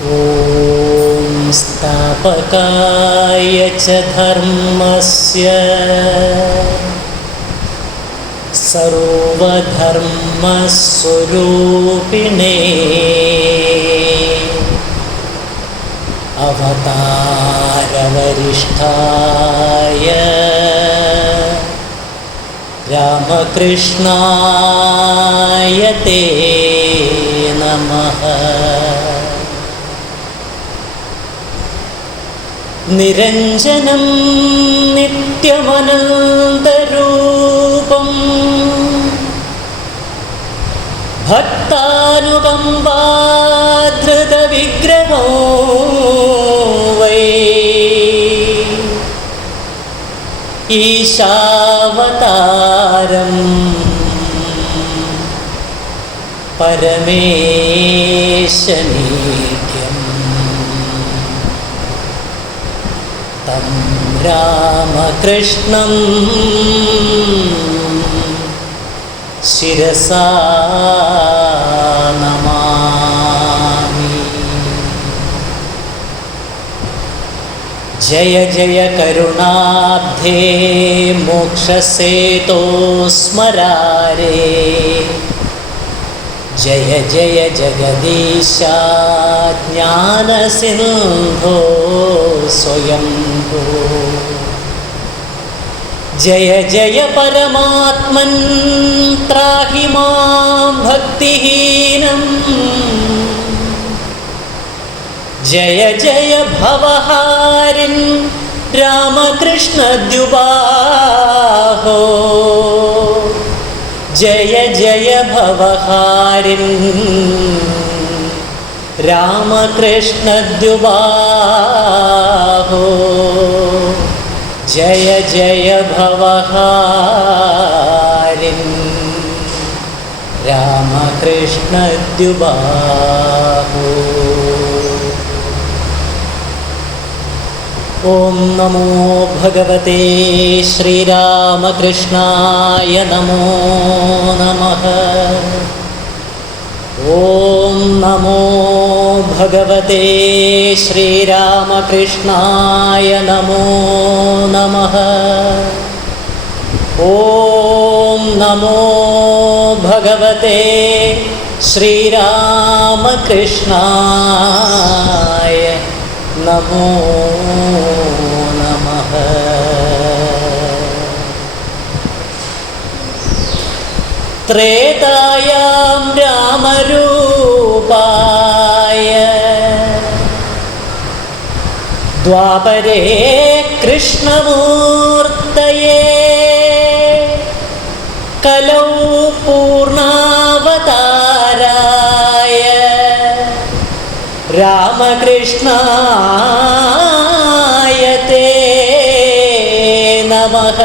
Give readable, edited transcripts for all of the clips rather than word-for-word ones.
ॐ स्थापकाय च धर्मस्य सर्वधर्मस्वरूपिणे अवतारवरिष्ठाय रामकृष्णाय ते नमः। निरञ्जनं नित्यमनन्तरूपं भक्तानुकम्पाधृतविग्रहो वै ईशावतारं परमेशमीड्यम् तं रामकृष्णं शिरसा नमामि। जय जय करुणाब्धे मोक्षसेतो स्मरारे, जय जय जगदीशा ज्ञानसिन्धो स्वयंभो, जय जय परमात्मन् त्राहि मां भक्तिहीनं, जय जय भवहारिन् रामकृष्णद्युबाहो, जय जय भवहारिन् रामकृष्णद्युबाहो, जय जय भवहारिन् रामकृष्णद्युबाहो। ॐ नमो भगवते श्रीरामकृष्णाय नमो नमः। ॐ नमो भगवते श्रीरामकृष्णाय नमो नमः। ॐ नमो भगवते श्रीरामकृष्णाय नमो नमः। त्रेतायां रामरूपाय, द्वापरे कृष्णमूर्तये, कलौ पूर्णावताराय रामकृष्णाय ते नमः।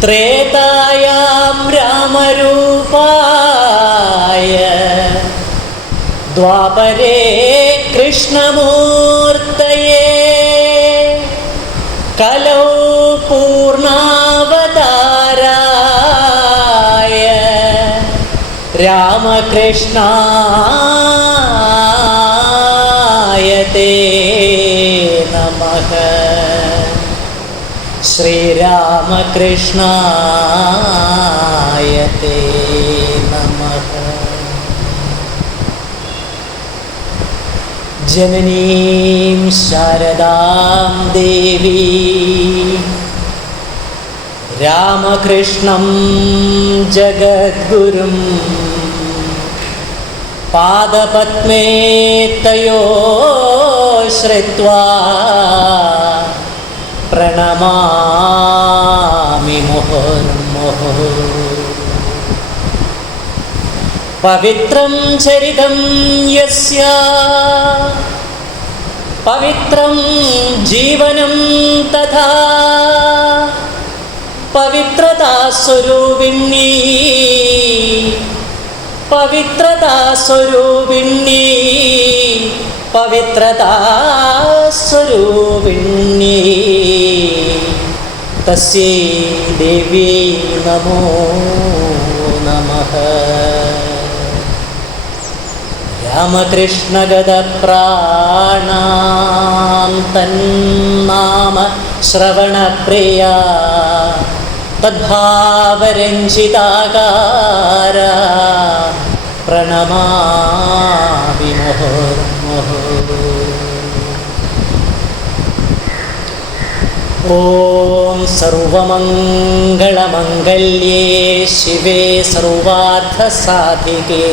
त्रेतायां रामरूपाय, द्वापरे कृष्णमूर्तये, कलौ पूर्णावताराय रामकृष्णाय ते नमः। श्रीरामकृष्णाय ते नमः। जननीं शारदां देवी रामकृष्णं जगद्गुरुं पादपद्मे तयो श्रित्वा प्रणमामि मुहुर्मुहुः। पवित्रं चरितं यस्य, पवित्रं जीवनं तथा, पवित्रता स्वरूपिणी, पवित्रता स्वरूपिणी, पवित्रता स्वरूपिणी तस्यै देवी नमो नमः। രാമകൃഷ്ണഗതപ്രാണാം തന്നാമ ശ്രവണപ്രിയ തദ്ഭാവരഞ്ജിതാകാര പ്രണമാമി മുഹുർമുഹു. ഓം സർവമംഗളമംഗല്യേ ശിവേ സർവാർത്ഥസാധികേ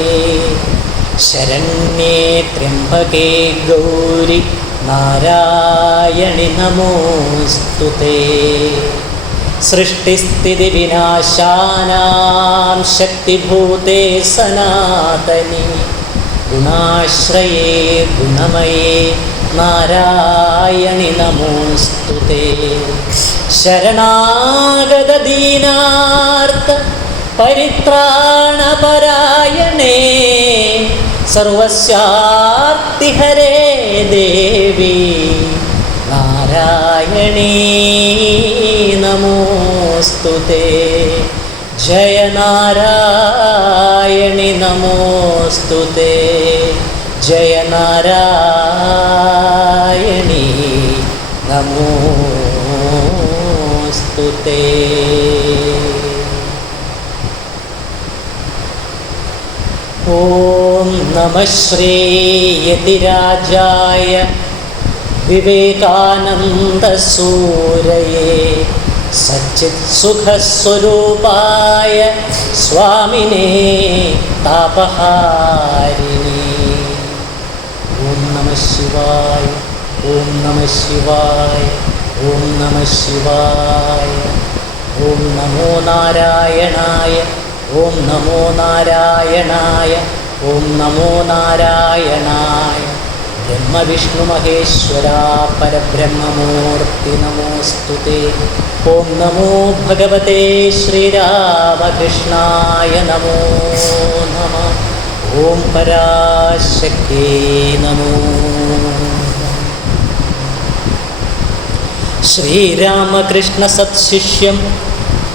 ശരണ്യേ ത്രയംബകേ ഗൗരി നാരായണി നമോസ്തുതേ. സൃഷ്ടിസ്ഥിതിവിനാശാനാം ശക്തിഭൂതേ സനാതനി ഗുണാശ്രയേ ഗുണമയേ നാരായണി നമോസ്തുതേ. ശരണാഗത ദീനാർത്ത പരിത്രാണപരായണേ സർവസ്യാർത്തിഹരേ ദേവി നാരായണീ നമോസ്തുതേ. ജയ നാരായണി നമോസ്തുതേ. ജയ നാരായണി നമോസ്തുതേ. ഓം നമഃ ശ്രീയതിരാജായ വിവേകാനന്ദസൂരയേ സച്ചിത്സുഖസ്വരൂപായ സ്വാമിനേ താപഹാരിണി. ഓം നമഃ ശിവായ. ഓം നമഃ ശിവായ. ഓം നമഃ ശിവായ. ഓം നമോ നാരായണായ. ഓം നമോ നാരായണായ. ഓം നമോ നാരായണായ. ബ്രഹ്മവിഷ്ണു മഹേശ്വരാ പരബ്രഹ്മമൂർത്തി നമോസ്തുതേ. ഓം നമോ ഭഗവതേ ശ്രീരാമകൃഷ്ണായ നമോ നമഃ. ഓം പരാശക്തേ നമോ. ശ്രീരാമകൃഷ്ണ സത്ശിഷ്യം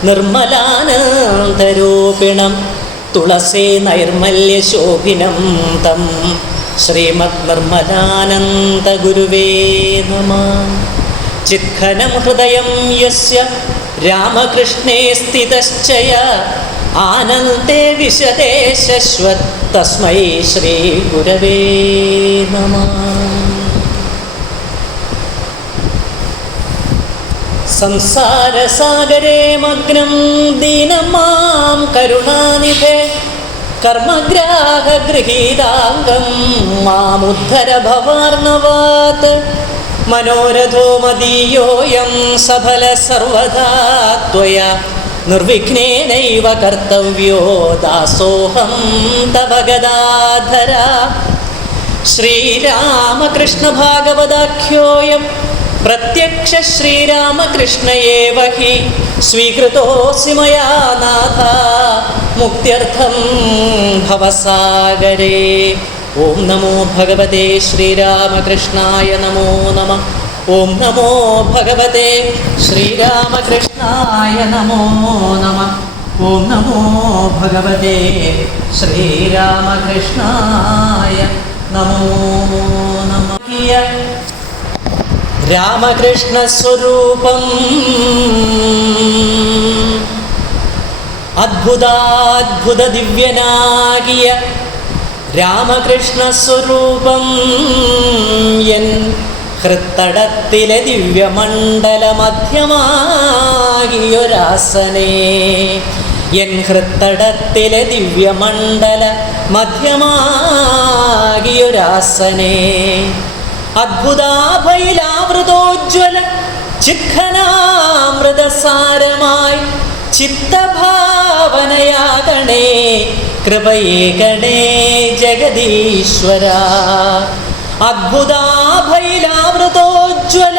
നിർമ്മലാനന്ദരൂപിണം തുളസേ നൈർമല്യശോഭിനം തം ശ്രീമദ് നിർമ്മലാനന്ദ ഗുരുവേ നമഃ. ചിത്ഖനം ഹൃദയം യസ്യ രാമകൃഷ്ണേ സ്ഥിതശ്ചയ ആനന്ദേ വിശദേ ശശ്വത് തസ്മൈ ശ്രീ ഗുരവേ നമഃ. സംസാരസാഗരേ മഗ്നം ദീനം മാം കരുണാനിധേ കർമ്മഗ്രാഹഗൃഹീതാംഗം മാമുദ്ധര ഭവാർണവാത്. മനോരഥോ മദീയോയം സഫല സർവദാ ത്വയാ നിർവിഘ്നേനൈവ കർത്തവ്യോ ദാസോഹം തവ ഗദാധര. ശ്രീരാമകൃഷ്ണ ഭാഗവതാഖ്യോയം പ്രത്യക്ഷ ശ്രീരാമകൃഷ്ണ ഏവ ഹി സ്വീകൃതോऽസി മയാ നാഥ മുക്ത്യർത്ഥം ഭവസാഗരേ. ഓം നമോ ഭഗവതേ ശ്രീരാമകൃഷ്ണായ നമോ നമഃ. ഓം നമോ ഭഗവതേ ശ്രീരാമകൃഷ്ണായ നമോ നമഃ. ഓം നമോ ഭഗവതേ ശ്രീരാമകൃഷ്ണായ നമോ നമഃ. രാമകൃഷ്ണ സ്വരൂപം അദ്ഭുതാദ്ഭുത ദിവ്യനാകിയ രാമകൃഷ്ണ സ്വരൂപം എൻ ഹൃത്തടത്തിലെ ദിവ്യമണ്ഡല മധ്യമാകിയൊരാസനേ. എൻ ഹൃത്തടത്തിലെ ദിവ്യമണ്ഡല മധ്യമാകിയൊരാസനേ. അദ്ഭുതാഭയിലാവൃതോജ്വല ചിത്ഖനാമൃതസാരമായി ചിത്തഭാവനയാകണേ കൃപയേകണേ ജഗദീശ്വര. അദ്ഭുതാഭയിലാവൃതോജ്വല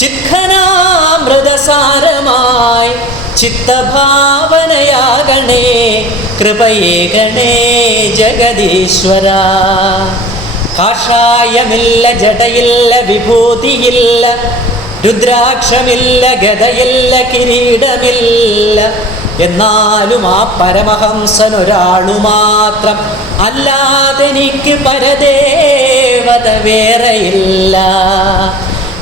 ചിത്ഖനാമൃതസാരമായി ചിത്തഭാവനയാകണേ കൃപയേകണേ ജഗദീശ്വര. കാഷായമില്ല, ജടയില്ല, വിഭൂതിയില്ല, രുദ്രാക്ഷമില്ല, ഗദയില്ല, കിരീടമില്ല, എന്നാലും ആ പരമഹംസനൊരാളു മാത്രം, അല്ലാതെനിക്ക് പരദേവത വേറെയില്ല.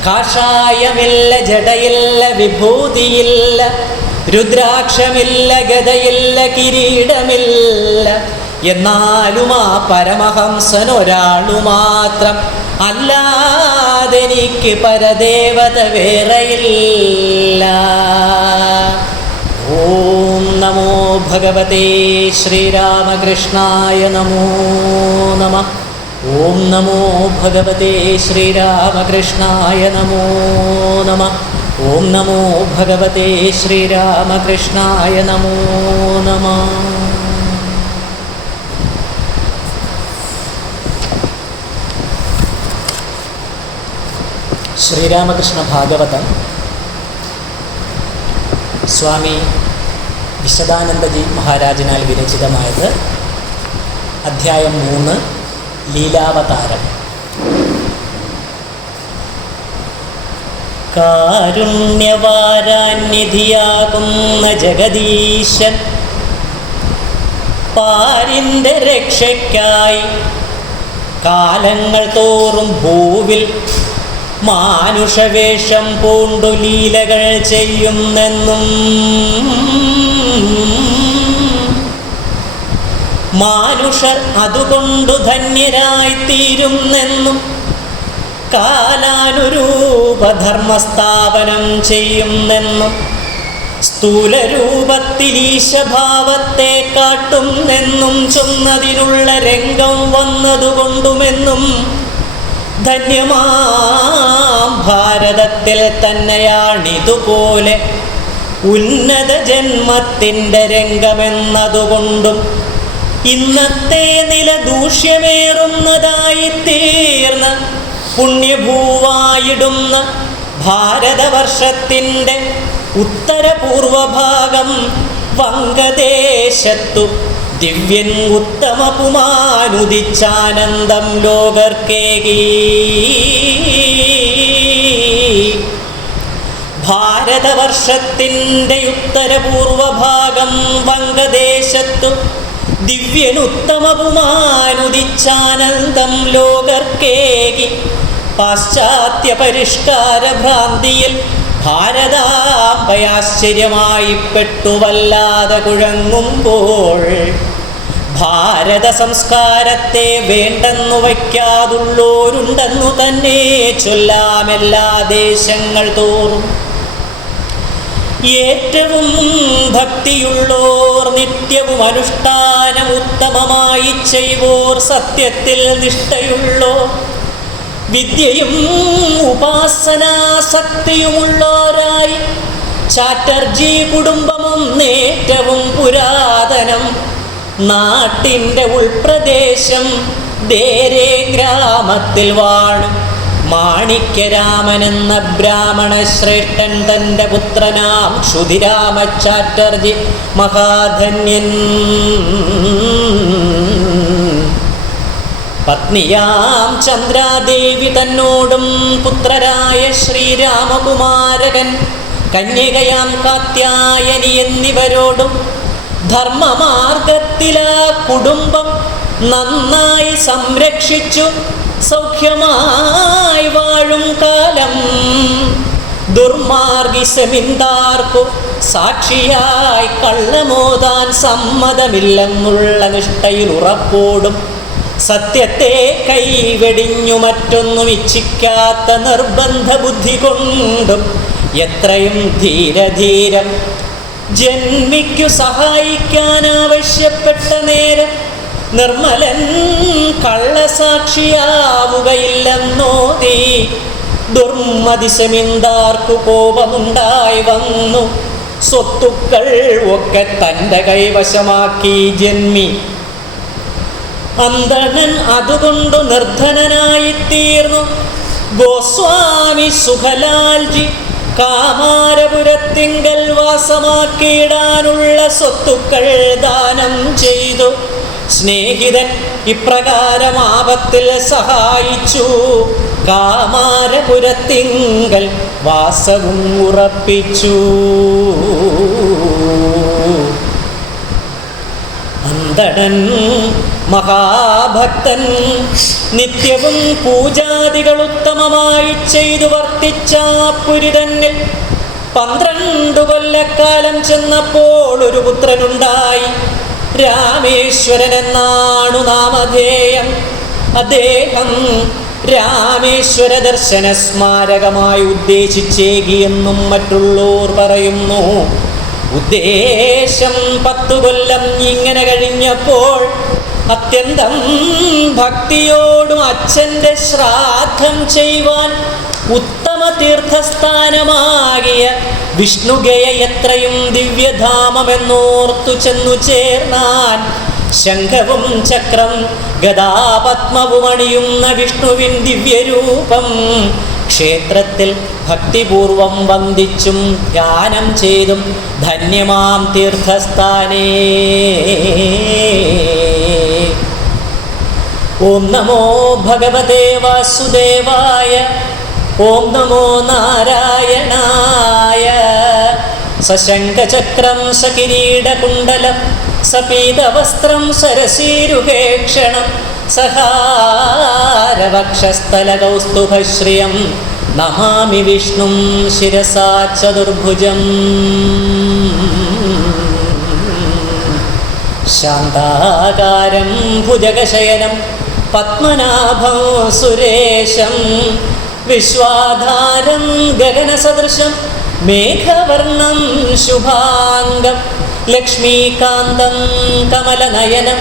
കാഷായമില്ല, ജടയില്ല, വിഭൂതിയില്ല, രുദ്രാക്ഷമില്ല, ഗദയില്ല, കിരീടമില്ല, എന്നാലും ആ പരമഹംസനൊരാളു മാത്രം, അല്ലാതെനിക്ക് പരദേവത വേറെയില്ല. ഓം നമോ ഭഗവതേ ശ്രീരാമകൃഷ്ണായ നമോ നമഃ. ഓം നമോ ഭഗവതേ ശ്രീരാമകൃഷ്ണായ നമോ നമഃ. ഓം നമോ ഭഗവതേ ശ്രീരാമകൃഷ്ണായ നമോ നമഃ. ശ്രീരാമകൃഷ്ണ ഭാഗവതം സ്വാമി വിശദാനന്ദജി മഹാരാജനാൽ വിരചിതമായത്. അധ്യായം 3, ലീലാവതാരം. കാരുണ്യവാരാന്യധിയാകുന്ന ജഗദീശൻ പാരിൻ്റെ രക്ഷയ്ക്കായി കാലങ്ങൾ തോറും ഭൂവിൽ മാനുഷവേഷം പൂണ്ടു ലീലകൾ ചെയ്യുന്നെന്നും മാനുഷർ അതുകൊണ്ടു ധന്യരായിത്തീരുന്നെന്നും കാലാനുരൂപധർമ്മസ്ഥാപനം ചെയ്യുന്നെന്നും സ്ഥൂലരൂപത്തിൽ ഈശഭാവത്തെ കാട്ടുന്നെന്നും ചൊന്നതിനുള്ള രംഗം വന്നതുകൊണ്ടുമെന്നും ധന്യമാം ഭാരതത്തിൽ തന്നെയാണിതുപോലെ ഉന്നത ജന്മത്തിൻ്റെ രംഗമെന്നതുകൊണ്ടും ഇന്നത്തെ നില ദൂഷ്യമേറുന്നതായി തീർന്ന പുണ്യഭൂവായിടുന്ന ഭാരതവർഷത്തിൻ്റെ ഉത്തരപൂർവഭാഗം വംഗദേശത്തു ദിവ്യൻ ഉത്തമ പുമാനുദിച്ചാനന്ദം ലോകർക്കേകി. ഭാരതവർഷത്തിൻ്റെ ഉത്തരപൂർവഭാഗം വംഗദേശത്തു ദിവ്യനുത്തമ പുമാനുദിച്ചാനന്ദം ലോകർക്കേകി. പാശ്ചാത്യ പരിഷ്കാര ഭ്രാന്തിയിൽ ഭാരതാംബയാശ്ചര്യമായി പെട്ടുവല്ലാതെ കുഴങ്ങുമ്പോൾ ഭാരത സംസ്കാരത്തെ വേണ്ടെന്നു വയ്ക്കാതുള്ളോരുണ്ടെന്നു തന്നെ ചൊല്ലാം എല്ലാ ദേശങ്ങൾ തോറും. ഏറ്റവും ഭക്തിയുള്ളോർ നിത്യവും അനുഷ്ഠാനം ഉത്തമമായി ചെയ്വോർ സത്യത്തിൽ നിഷ്ഠയുള്ളോർ വിദ്യയും ഉപാസനാസക്തിയുമുള്ളോരായി ചാറ്റർജി കുടുംബവും ഏറ്റവും പുരാതനം നാട്ടിൻ്റെ ഉൾപ്രദേശം ദേരേ ഗ്രാമത്തിൽ വാണു മാണിക്യരാമൻ എന്ന ബ്രാഹ്മണ ശ്രേഷ്ഠൻ തൻ്റെ പുത്രനാം ക്ഷുതിരാമ ചാറ്റർജി മഹാധന്യൻ പത്നിയാം ചന്ദ്രാദേവി തന്നോടും പുത്രരായ ശ്രീരാമകുമാരകൻ കന്യകയാം കാത്യായനി എന്നിവരോടും ധർമ്മമാർഗത്തിലാ കുടുംബം നന്നായി സംരക്ഷിച്ചു സൗഖ്യമായി വാഴും കാലം ദുർമാർഗി സെമിന്ദാർക്കു സാക്ഷിയായി കള്ളമോതാൻ സമ്മതമില്ലെന്നുള്ള നിഷ്ഠയിൽ ഉറപ്പോടും സത്യത്തെ കൈവെടിഞ്ഞു മറ്റൊന്നും ഇച്ഛിക്കാത്ത നിർബന്ധ ബുദ്ധി കൊണ്ടും എത്രയും ധീരധീരം ജന്മിക്കു സഹായിക്കാൻ ആവശ്യപ്പെട്ട നേരം നിർമ്മലൻ കള്ളസാക്ഷിയാവുകയില്ലെന്നോതി ദുർമതി സെമിന്ദാർക്കു കോപമുണ്ടായി വന്നു. സ്വത്തുക്കൾ ഒക്കെ തൻ്റെ കൈവശമാക്കി ജന്മി. അന്തണൻ അതുകൊണ്ടു നിർധനനായിത്തീർന്നു. ഗോസ്വാമി സുഖലാൽജി കാമാരപുരത്തിങ്കൽ വാസമാക്കിയിടാനുള്ള സ്വത്തുക്കൾ ദാനം ചെയ്തു. സ്നേഹിതൻ ഇപ്രകാരം ആപത്തിൽ സഹായിച്ചു. കാമാരപുരത്തിങ്കൽ വാസവും ഉറപ്പിച്ചു. അന്തണൻ മഹാഭക്തൻ നിത്യവും പൂജാദികൾ ഉത്തമമായി ചെയ്തു വർത്തിച്ച പുരിതന്നിൽ 12 കൊല്ലക്കാലം ചെന്നപ്പോൾ ഒരു പുത്രനുണ്ടായി. രാമേശ്വരൻ എന്നാണു നാമധേയം. അദ്ദേഹം രാമേശ്വര ദർശന സ്മാരകമായി ഉദ്ദേശിച്ചേകിയെന്നും മറ്റുള്ളോർ പറയുന്നു. ഉദ്ദേശം 10 കൊല്ലം ഇങ്ങനെ കഴിഞ്ഞപ്പോൾ അത്യന്തം ഭക്തിയോടും അച്ഛൻ്റെ ശ്രാദ്ധം ചെയ്യുവാൻ ഉത്തമ തീർത്ഥസ്ഥാനമാകിയ വിഷ്ണുഗയ എത്രയും ദിവ്യധാമമെന്നോർത്തു ചെന്നു ചേർന്നാൻ. ശംഖവും ചക്രം ഗദാപത്മവും അണിയുന്ന വിഷ്ണുവിൻ ദിവ്യരൂപം ക്ഷേത്രത്തിൽ ഭക്തിപൂർവം വന്ദിച്ചും ധ്യാനം ചെയ്തും ധന്യമാം തീർത്ഥസ്ഥാനേ. ഓം നമോ ഭഗവതേ വാസുദേവായ. ഓം നമോ നാരായണായ. സശംഖചക്രം സകിരീടകുണ്ടലം സപീതവസ്ത്രം സരസീരുഹേക്ഷണം സഹാരവക്ഷസ്ഥലകൗസ്തുഭശ്രിയം നമാമി വിഷ്ണും ശിരസാ ചതുർഭുജം. ശാന്താകാരം ഭുജഗശയനം പത്മനാഭം സുരേശം വിശ്വാധാരം ഗഗനസദൃശം മേഘവർണം ശുഭാംഗം ലക്ഷ്മീകാന്തം കമലനയനം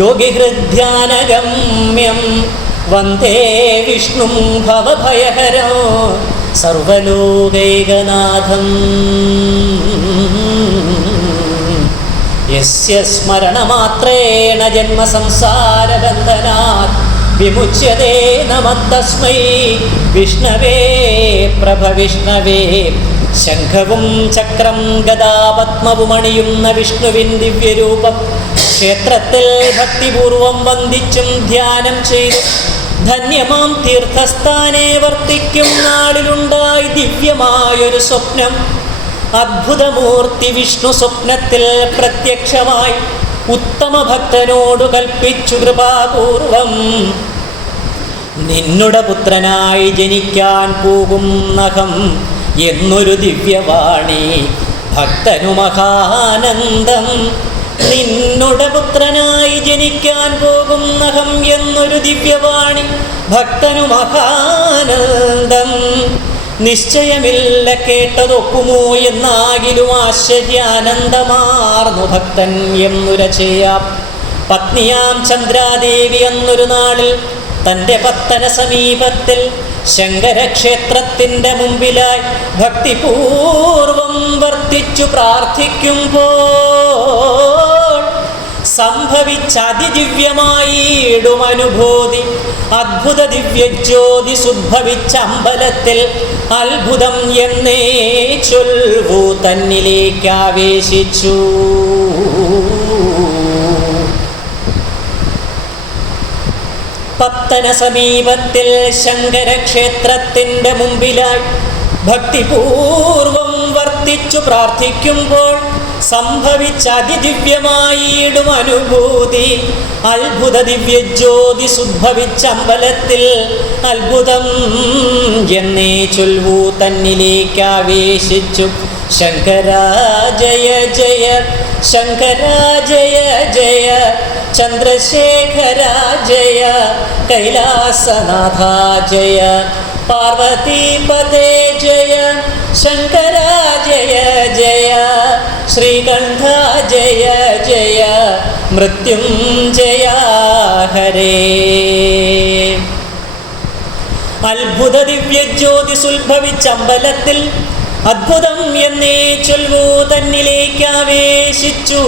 യോഗിഹൃദ്ധ്യാനഗമ്യം വന്ദേ വിഷ്ണും ഭവഭയഹരം സർവലോകൈകനാഥം. യസ്യ സ്മരണമാത്രേണ ജന്മസംസാരബന്ധനാത് വിമുച്യതേ നമഃ തസ്മൈ വിഷ്ണവേ പ്രഭവിഷ്ണവേ. ശംഖവും ചക്രം ഗദാപത്മവും അണിയുന്ന വിഷ്ണുവിൻ ദിവ്യരൂപം ക്ഷേത്രത്തിൽ ഭക്തിപൂർവം വന്ദിച്ചും ധ്യാനം ചെയ്തു ധന്യമാം തീർത്ഥസ്ഥാനെ വർത്തിക്കും നാളിലുണ്ടായി ദിവ്യമായൊരു സ്വപ്നം. അദ്ഭുതമൂർത്തി വിഷ്ണു സ്വപ്നത്തിൽ പ്രത്യക്ഷമായി ഉത്തമ ഭക്തനോടു കൽപ്പിച്ചു കൃപാപൂർവം. നിന്നുടെ പുത്രനായി ജനിക്കാൻ പോകും നഖം എന്നൊരു ദിവ്യവാണി ഭക്തനു മഹാനന്ദം. നിന്നുടെ പുത്രനായി ജനിക്കാൻ പോകും നഖം എന്നൊരു ദിവ്യവാണി ഭക്തനു മഹാനന്ദം. നിശ്ചയമില്ല കേട്ടതൊക്കുമോ എന്നാകിലും ആശ്ചര്യാനന്ദമാർന്നു ഭക്തൻ എന്നുര ചെയ്യാം. പത്നിയാം ചന്ദ്രാദേവി എന്നൊരു നാളിൽ തൻ്റെ പത്തന സമീപത്തിൽ ശങ്കരക്ഷേത്രത്തിൻ്റെ മുമ്പിലായി ഭക്തിപൂർവം വർത്തിച്ചു പ്രാർത്ഥിക്കുമ്പോൾ സംഭവിച്ച അതിദിവ്യമായിടും അനുഭൂതി. അദ്ഭുത ദിവ്യജ്യോതി സുദ്ഭവിച്ച അമ്പലത്തിൽ അത്ഭുതം എന്നേ ചൊൽവു തന്നിലേക്ക് ആവേശിച്ചു. പത്തന സമീപത്തിൽ ശങ്കരക്ഷേത്രത്തിൻ്റെ മുമ്പിലായി ഭക്തിപൂർവം വർത്തിച്ചു പ്രാർത്ഥിക്കുമ്പോൾ സംഭവിച്ച അതിദിവ്യമായിടും അനുഭൂതി. അത്ഭുത ദിവ്യജ്യോതി സുദ്ഭവിച്ച അമ്പലത്തിൽ അത്ഭുതം എന്നേ ചൊൽവു തന്നിലേക്ക് ആവേശിച്ചു. ശങ്കരാ ജയ ജയ ശങ്കരാ ജയ ജയ ചന്ദ്രശേഖരാ ജയ കൈലാസനാഥാ ജയ പാർവതീപതേ ജയ ശങ്കരാ ജയ ജയ ശ്രീകണ്ഠ ജയ ജയ മൃത്യുഞ്ജയ ഹരേ. അത്ഭുത ദിവ്യജ്യോതി സുൽഭവിച്ച അമ്പലത്തിൽ അദ്ഭുതം എന്നേ ചൊൽവു തന്നിലേക്ക് ആവേശിച്ചു.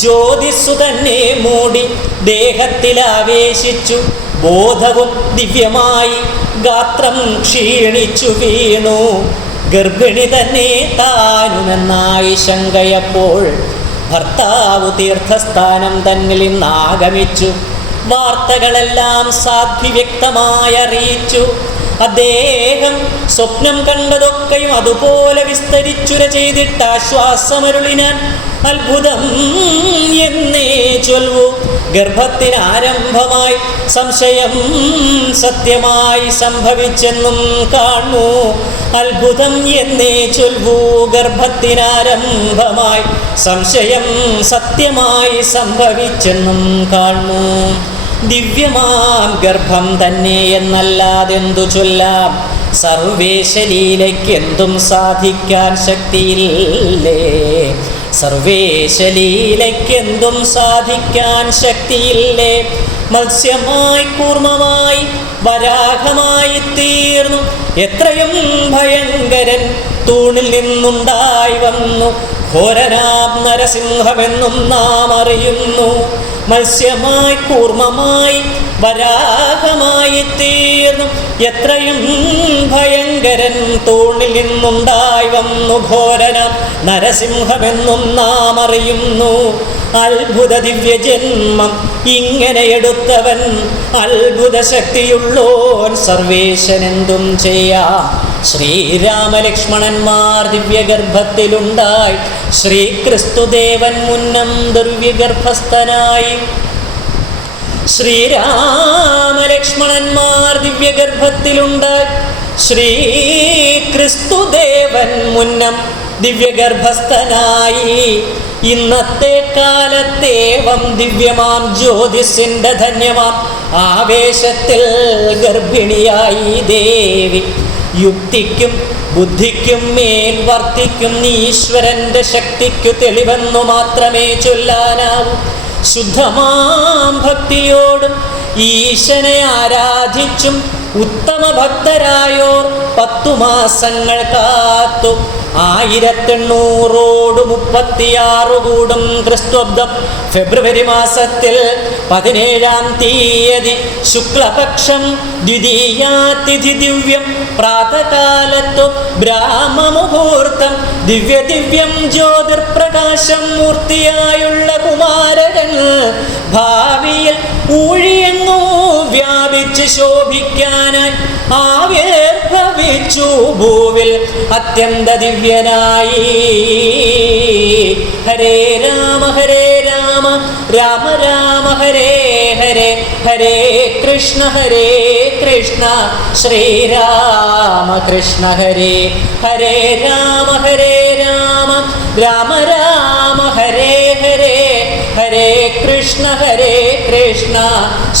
ജ്യോതിസ്സു തന്നെ മൂടി ദേഹത്തിലാവേശിച്ചു. ബോധവും ദിവ്യമായി ഗാത്രം ക്ഷീണിച്ചു വീണു. ഗർഭിണി തന്നെ താനുമെന്നായി ശങ്കയപ്പോൾ ഭർത്താവ് തീർത്ഥസ്ഥാനം തന്നിൽ നിന്നാഗമിച്ചു. വാർത്തകളെല്ലാം സാധ്വി വ്യക്തമായി അറിയിച്ചു. അദ്ദേഹം സ്വപ്നം കണ്ടതൊക്കെയും അതുപോലെ വിസ്തരിച്ചുര ചെയ്തിട്ട് ആശ്വാസമരുളിനാൻ. അത്ഭുതം എന്നേ ചൊൽവു ഗർഭത്തിനാരംഭമായി സംശയം സത്യമായി സംഭവിച്ചെന്നും കാണൂ. അത്ഭുതം എന്നേ ചൊൽവു ഗർഭത്തിനാരംഭമായി സംശയം സത്യമായി സംഭവിച്ചെന്നും കാണൂ. ദിവ്യമാം ഗർഭം തന്നെ എന്നല്ലാതെന്തു ചൊല്ലാം, സർവേശലീലയ്ക്കെന്തും സാധിക്കാൻ ശക്തിയില്ലേ. സർവേശലീലയ്ക്കെന്തും സാധിക്കാൻ ശക്തിയില്ലേ. മത്സ്യമായി കൂർമ്മമായി വരാഹമായി തീർന്നു എത്രയും ഭയങ്കരൻ തൂണിൽ നിന്നുണ്ടായി വന്നു. ഘോരനാം നരസിംഹമെന്നും നാം അറിയുന്നു. മത്സ്യമായി കൂർമ്മമായി വരാഹമായി തീർന്നു എത്രയും ഭയങ്കരൻ തൂണിൽ നിന്നുണ്ടായി വന്നു. ഘോരനാം നരസിംഹമെന്നും നാം അറിയുന്നു. അത്ഭുത ദിവ്യജന്മം ഇങ്ങനെ എടുത്തവൻ അത്ഭുത ശക്തിയുള്ളോൻ സർവേശനെന്തും ചെയ്യാം. ശ്രീരാമലക്ഷ്മണന്മാർ ദിവ്യഗർഭത്തിലുണ്ടായി ശ്രീക്രിസ്തുദേവൻ മുന്നം ദുർവ്യഗർഭസ്ഥനായി. ശ്രീരാമലക്ഷ്മണന്മാർ ദിവ്യഗർഭത്തിലുണ്ടായി ശ്രീക്രിസ്തുദേവൻ മുന്നം ദിവ്യഗർഭസ്ഥനായി. ഇന്നത്തെ കാലത്തേവം ദിവ്യമാം ജ്യോതിസിന്റെ ധന്യമാം ആവേശത്തിൽ ഗർഭിണിയായി ദേവി. യുക്തിക്കും ബുദ്ധിക്കും മേൽ വർത്തിക്കും ഈശ്വരന്റെ ശക്തിക്കു തെളിവെന്നു മാത്രമേ ചൊല്ലാനാവൂ. ശുദ്ധമാം ഭക്തിയോടും ഈശനെ ആരാധിച്ചും ഉത്തമ ഭക്തരായോർ 10 മാസങ്ങൾ കാത്തു 1836 കൂടും ക്രിസ്തുബ്ദം ഫെബ്രുവരി മാസത്തിൽ 17-ാം തീയതി ശുക്ലപക്ഷം ദ്വിതീയാതിഥി ദിവ്യം പ്രാതകാലത്തു ബ്രാഹ്മമുഹൂർത്തം ദിവ്യം ജ്യോതിർപ്രകാശം മൂർത്തിയായുള്ള കുമാരൻ ഭാവിയിൽ ഊഴിയെങ്ങോ വ്യാപിച്ച് ശോഭിക്കാനായി ആവിർഭവിച്ചു ഭൂവിൽ അത്യന്ത ദിവ്യനായി. ഹരേ രാമ രാമ രാമ ഹരേ ഹരേ, ഹരേ കൃഷ്ണ ശ്രീരാമ കൃഷ്ണ ഹരേ. ഹരേ രാമ രാമ രാമ ഹരേ ഹരേ, ഹരേ കൃഷ്ണ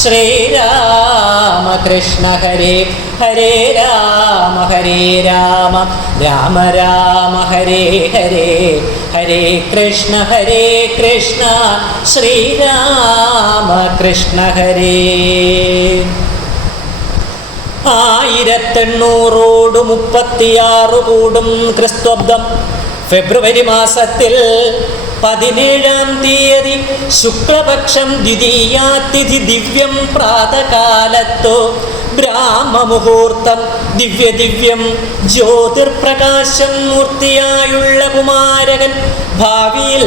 ശ്രീരാമ കൃഷ്ണ ഹരേ. ഹരേ രാമ രാമ രാമ ഹരേ ഹരേ, ഹരേ കൃഷ്ണ ശ്രീരാമ കൃഷ്ണ ഹരേ. 1836 കൂടും ക്രിസ്തുബ്ദം ഫെബ്രുവരി മാസത്തിൽ 17-ാം തീയതി ശുക്ലപക്ഷം ദ്വിതീയാതിഥി ദിവ്യം പ്രാതകാലത്തു ബ്രാഹ്മമുഹൂർത്തം ദിവ്യം ജ്യോതിർപ്രകാശം മൂർത്തിയായുള്ള കുമാരകൻ ഭാവിയിൽ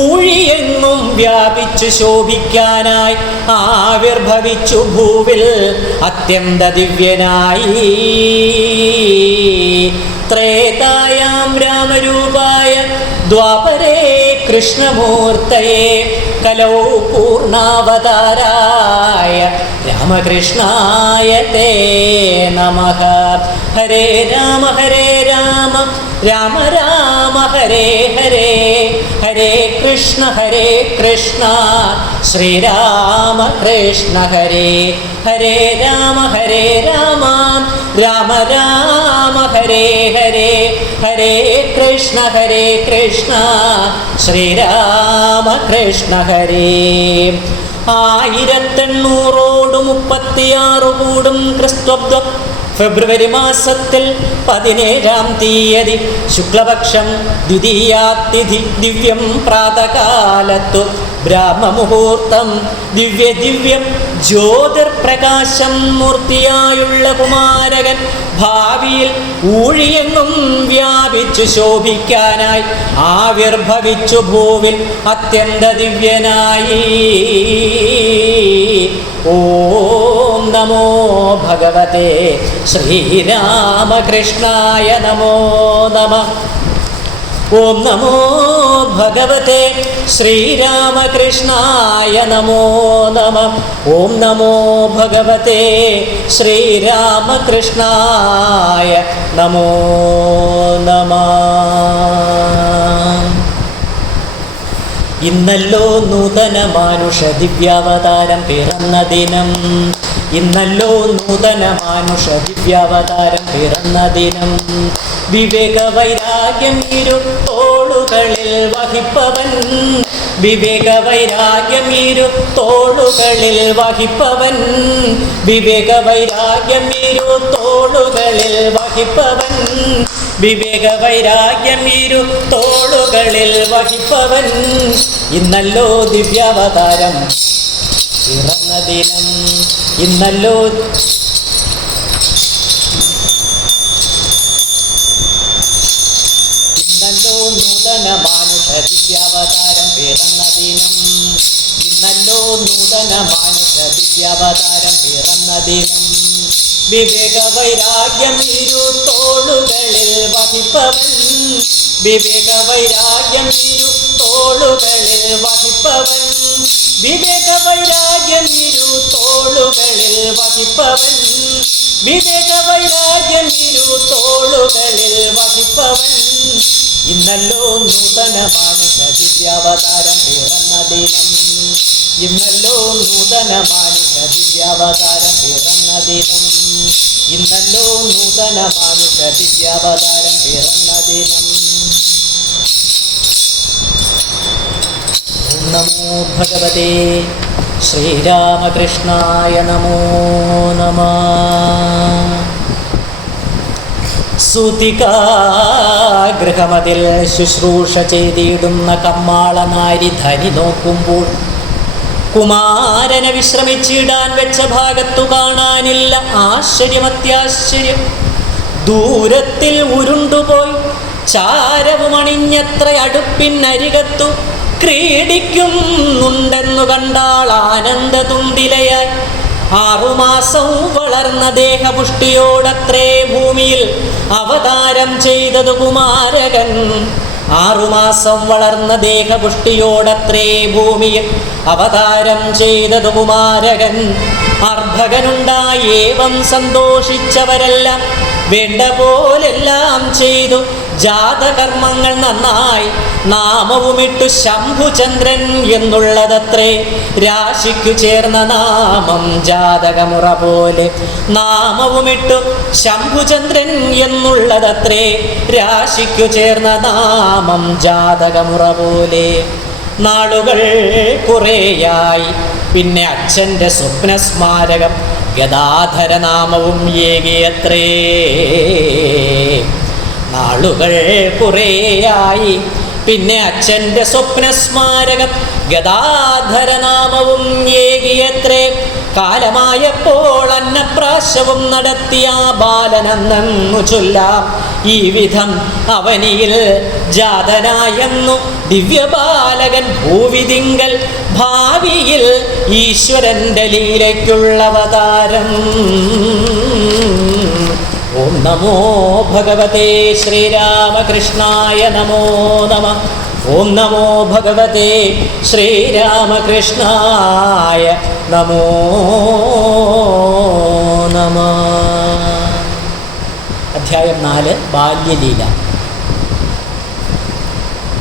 ഊഴിയെങ്ങും വ്യാപിച്ചു ശോഭിക്കാനായി ആവിർഭവിച്ചു ഭൂവിൽ അത്യന്ത ദിവ്യനായി. ത്രേതായാം രാമരൂപായ ദ്വാപരേ കൃഷ്ണമൂർത്തയേ കലൗ പൂർണ്ണാവതാരായ രാമകൃഷ്ണായ തേ നമഃ. ഹരേ രാമ രാമ രാമ ഹരേ ഹരേ, ഹരേ കൃഷ്ണ ശ്രീരാമ കൃഷ്ണ ഹരേ. ഹരേ രാമ രാമ രാമ ഹരേ ഹരേ, ഹരേ കൃഷ്ണ ശ്രീരാമ കൃഷ്ണ ഹരേ. 1836 കൂടും ക്രിസ്തുബ്ദം ഫെബ്രുവരി മാസത്തിൽ 17-ാം തീയതി ശുക്ലപക്ഷം ദ്വിതീയാതിഥി ദിവ്യം പ്രാതകാലത്തു ബ്രാഹ്മമുഹൂർത്തം ദിവ്യം ജ്യോതിർപ്രകാശം മൂർത്തിയായുള്ള കുമാരകൻ ഭാവിയിൽ ഊഴിയെങ്ങും വ്യാപിച്ചു ശോഭിക്കാനായി ആവിർഭവിച്ചു ഭൂവിൽ അത്യന്ത ദിവ്യനായി. ഓം നമോ ഭഗവതേ ശ്രീരാമകൃഷ്ണായ നമോ നമഃ. ഓം നമോ ഭഗവതേ ശ്രീരാമകൃഷ്ണായ നമോ നമഃ. ഓം നമോ ഭഗവതേ ശ്രീരാമകൃഷ്ണായ നമോ നമഃ. ഇന്നല്ലോ നൂതന മാനുഷ ദിവ്യാവതാരം പിറന്ന ദിനം. ഇന്നല്ലോ നൂതന മാനുഷ ദിവ്യാവതാരം പിറന്ന ദിനം. വിവേക വൈരാഗ്യം ഇരു തോളുകളിൽ വഹിപ്പവൻ. വിവേക വൈരാഗ്യം ഇരു തോളുകളിൽ വഹിപ്പവൻ. വിവേക വൈരാഗ്യം ഇരു തോളുകളിൽ വഹിപ്പവൻ. വിവേക വൈരാഗ്യം ഇരു തോളുകളിൽ വഹിപ്പവൻ. ഇന്നല്ലോ ദിവ്യാവതാരം പിറന്ന ദിനം. ഇന്നല്ലോ നൂതന മാനുഷ ദിവ്യാവതാരം പിറന്ന ദിനം. ഇന്നല്ലോ നൂതന മാനുഷ ദിവ്യാവതാരം പിറന്ന ദിനം. വിവേക വൈരാഗ്യം ഇരു തോളുകളിൽ വഹിപ്പവൻ. വിവേക വൈരാഗ്യം ഇരു തോളുകളിൽ വഹിപ്പവൻ. വിവേക വൈരാഗ്യം ഇരു തോളുകളിൽ വഹിപ്പവൻ. വിവേക വൈരാഗ്യം ഇരു തോളുകളിൽ വഹിപ്പവൻ. ഇന്നല്ലോ നൂതന മാനുഷ ദിവ്യാവതാരം പിറന്ന ദിനം. ഇന്നല്ലോ നൂതന മാനുഷ ദിവ്യാവതാരം പിറന്ന ദിനം. ഇന്നല്ലോ നൂതന മാനുഷ ദിവ്യാവതാരം പിറന്ന ദിനം. ഓം നമോ ഭഗവതേ ശ്രീരാമകൃഷ്ണായ നമോ നമഃ. സൂതികാഗൃഹമതിൽ ശുശ്രൂഷ ചെയ്തിടുന്ന കമ്മാള നാരി ധനി നോക്കുമ്പോൾ കുമാരനെ വിശ്രമിച്ചിടാൻ വെച്ച ഭാഗത്തു കാണാനില്ല ആശ്ചര്യമത്യാശ്ചര്യം. ദൂരത്തിൽ ഉരുണ്ടുപോയി ചാരവും അണിഞ്ഞത്ര അടുപ്പിനരികത്തു ക്രീഡിക്കുന്നുണ്ടെന്നു കണ്ടാൾ ആനന്ദതുണ്ടിലയായി. 6 മാസം വളർന്ന ദേഹപുഷ്ടിയോടത്രേ ഭൂമിയിൽ അവതാരം ചെയ്തതു കുമാരകൻ. 6 മാസം വളർന്ന ദേഹപുഷ്ടിയോടത്രേ ഭൂമിയിൽ അവതാരം ചെയ്തതു കുമാരകൻ. അർഭകനുണ്ടായി ഏവം സന്തോഷിച്ചവരെല്ലാം വേണ്ട പോലെല്ലാം ചെയ്തു. ജാതകർമ്മങ്ങൾ നന്നായി നാമവുമിട്ടു ശംഭുചന്ദ്രൻ എന്നുള്ളതത്രേ. രാശിക്കു ചേർന്ന നാമം ജാതകമുറ പോലെ. നാമവുമിട്ടു ശംഭുചന്ദ്രൻ എന്നുള്ളതത്രേ. രാശിക്കു ചേർന്ന നാമം ജാതകമുറ പോലെ. നാളുകൾ കുറേയായി പിന്നെ അച്ഛൻ്റെ സ്വപ്നസ്മാരകം ഗദാധരനാമവും ഏകിയത്രേ. നാളുകൾ കുറേയായി പിന്നെ അച്ഛൻ്റെ സ്വപ്നസ്മാരകം ഗദാധരനാമവും ഏകിയത്രേ. കാലമായപ്പോൾ അന്നപ്രാശവും നടത്തിയ ബാലനെന്നു ചൊല്ലാം. ഈ വിധം അവനിയിൽ ജാതനായെന്നു ദിവ്യബാലകൻ ഭൂവിതിങ്കൽ. ഭാവിയിൽ ഈശ്വരൻ്റെ ലീലയ്ക്കുള്ള അവതാരം. ഓം നമോ ഭഗവതേ ശ്രീരാമകൃഷ്ണായ നമോ നമഃ. ഓം നമോ ഭഗവതേ ശ്രീരാമകൃഷ്ണായ നമോ നമഃ. അധ്യായം 4 ബാല്യലീല.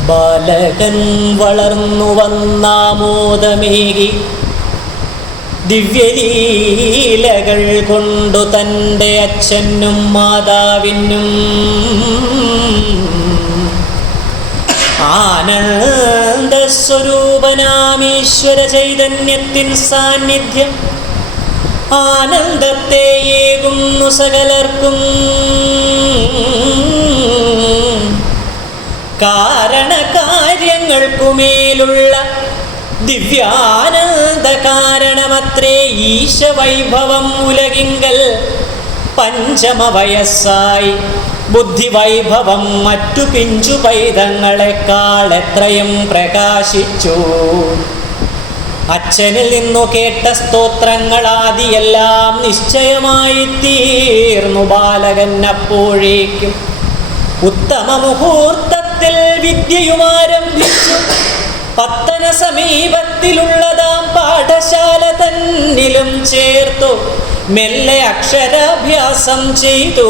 ബാലകൻ വളർന്നു വന്നാമോദമേകി ദിവ്യലീലകൾ കൊണ്ടു തൻ്റെ അച്ഛനും മാതാവിനും ആനന്ദസ്വരൂപനാമീശ്വര ചൈതന്യത്തിൻ സാന്നിധ്യം ആനന്ദത്തെ ഏകുന്നു സകലർക്കും. കാരണകാര്യങ്ങൾക്കുമേലുള്ള ദിവ്യാനന്ദ കാരണമത്രേ ഈശവൈഭവം ഉലകിങ്കൽ. പഞ്ചമവയസ്സായി ബുദ്ധിവൈഭവം മറ്റു പിഞ്ചു പൈതങ്ങളെക്കാൾ എത്രയും പ്രകാശിച്ചു. അച്ഛനിൽ നിന്നു കേട്ട സ്തോത്രങ്ങളാദിയെല്ലാം നിശ്ചയമായി തീർന്നു ബാലകൻ അപ്പോഴേക്കും. ഉത്തമ മുഹൂർത്തത്തിൽ വിദ്യയുമാരംഭിച്ചു. പത്തന സമീപത്തിലുള്ളതാം പാഠശാല തന്നിലും ചേർത്തു മെല്ലെ അക്ഷരാഭ്യാസം ചെയ്തു.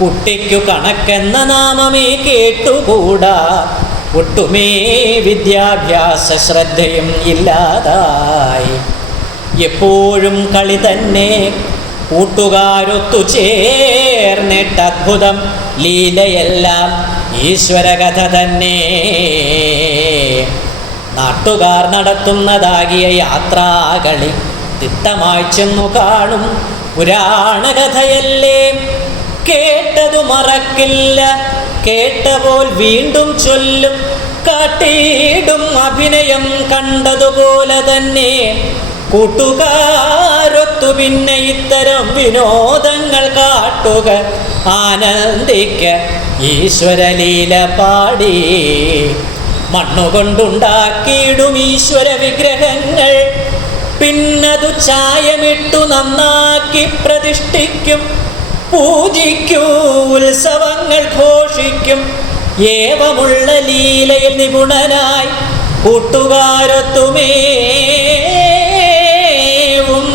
കുട്ടിക്കു കണക്കെന്ന നാമമേ കേട്ടുകൂടാ, ഒട്ടുമേ വിദ്യാഭ്യാസ ശ്രദ്ധയും ഇല്ലാതായി. എപ്പോഴും കളി തന്നെ, കൂട്ടുകാരൊത്തു ചേർന്നിട്ട് അദ്ഭുതം ലീലയെല്ലാം ഈശ്വരകഥ തന്നെ. നാട്ടുകാർ നടത്തുന്നതാകിയ യാത്രാകളി തിട്ടമായി ചെന്നു കാണും പുരാണകഥയല്ലേ. കേട്ടതു മറക്കില്ല, കേട്ട പോൽ വീണ്ടും ചൊല്ലും, കാട്ടിയിടും അഭിനയം കണ്ടതുപോലെ തന്നെ. കൂട്ടുകാരൊത്തു പിന്നെ ഇത്തരം വിനോദങ്ങൾ കാട്ടുക, ആനന്ദിക്ക ഈശ്വരലീല പാടി. മണ്ണുകൊണ്ടുണ്ടാക്കിയിടും ഈശ്വര വിഗ്രഹങ്ങൾ, പിന്നതു ചായമിട്ടു നന്നാക്കി പ്രതിഷ്ഠിക്കും. പൂജിക്കൂ, ഉത്സവങ്ങൾ ഘോഷിക്കും. ഏവമുള്ള ലീലയിൽ നിപുണനായി കൂട്ടുകാരൊത്തുമേവും